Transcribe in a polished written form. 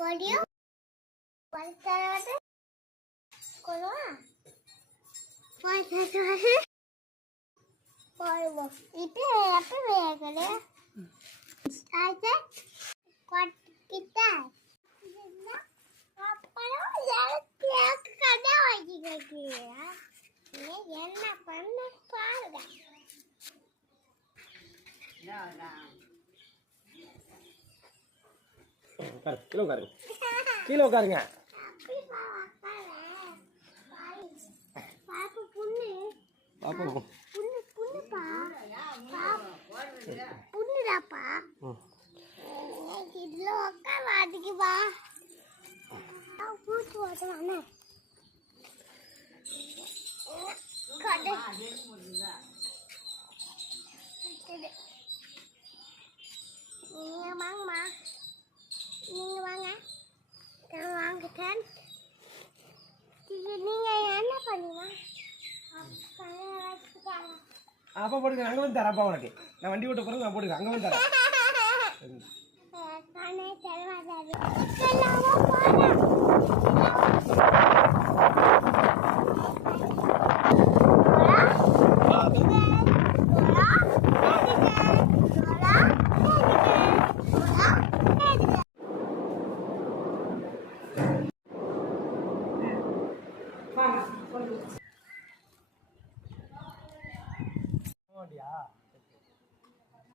Polio? Pantalones? Coloa? Pantalones? Polvo. Itu apa ya kalau? Ada? Kuat kita. Apa lo? Jangan kada lagi lagi ya. Ini jangan panas pada. கீழே உட்காருங்க. பாப்பா புண்ணுப்பா புண்ணுடாப்பா இதுல உட்கார அதுக்குப்பா பூச்சி ஓட்டுவானே நீங்க வாங்கம்மா நீங்க வாங்க நான் வாங்கிட்டேன் நீங்க என்ன பண்ணுவா அப்பா போடுங்க. அங்கே வந்து தரேன் அப்பா உனக்கு. நான் வண்டி ஓட்ட போகிறேன். நான் போடுங்க அங்கே வந்து தரேன். நானே தருவாதாரு அப்படியா?